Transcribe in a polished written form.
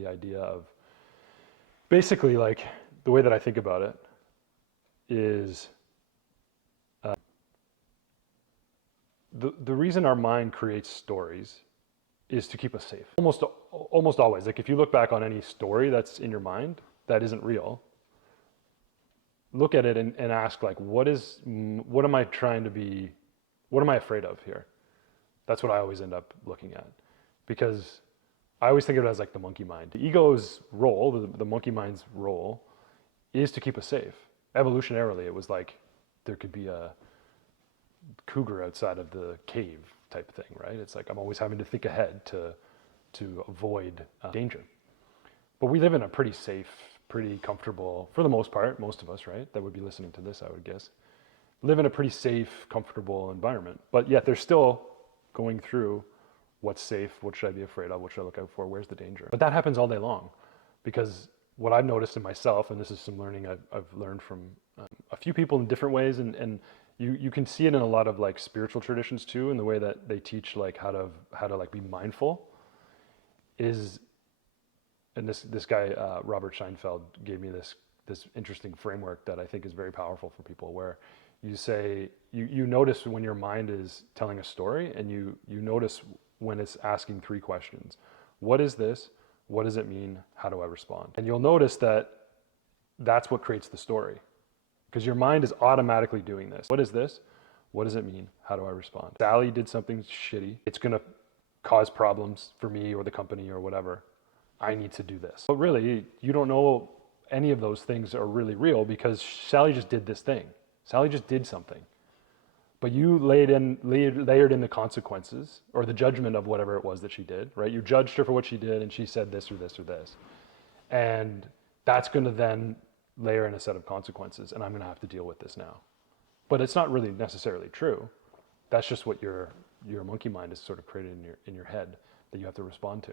the idea of basically like the way that I think about it is the reason our mind creates stories is to keep us safe. Almost always. Like if you look back on any story that's in your mind that isn't real, look at it and ask like, what am I trying to be, what am I afraid of here? That's what I always end up looking at, because I always think of it as like the monkey mind. The ego's role, the monkey mind's role, is to keep us safe. Evolutionarily, it was like there could be a cougar outside of the cave type thing, right? It's like I'm always having to think ahead to avoid danger. But we live in a pretty safe, pretty comfortable, for the most part, most of us, right, that would be listening to this, I would guess, live in a pretty safe, comfortable environment. But yet they're still going through what's safe, what should I be afraid of, what should I look out for, where's the danger? But that happens all day long, because what I've noticed in myself, and this is some learning I've learned from a few people in different ways, and you can see it in a lot of like spiritual traditions too, in the way that they teach like how to like be mindful, is, and this guy Robert Scheinfeld gave me this interesting framework that I think is very powerful for people, where you say you notice when your mind is telling a story, and you notice when it's asking three questions. What is this? What does it mean? How do I respond? And you'll notice that that's what creates the story, because your mind is automatically doing this. What is this? What does it mean? How do I respond? Sally did something shitty. It's going to cause problems for me or the company or whatever. I need to do this. But really, you don't know any of those things are really real, because Sally just did this thing. Sally just did something. But you layered in the consequences or the judgment of whatever it was that she did, right? You judged her for what she did, and she said this or this or this. And that's going to then layer in a set of consequences, and I'm going to have to deal with this now. But it's not really necessarily true. That's just what your monkey mind is sort of created in your head that you have to respond to.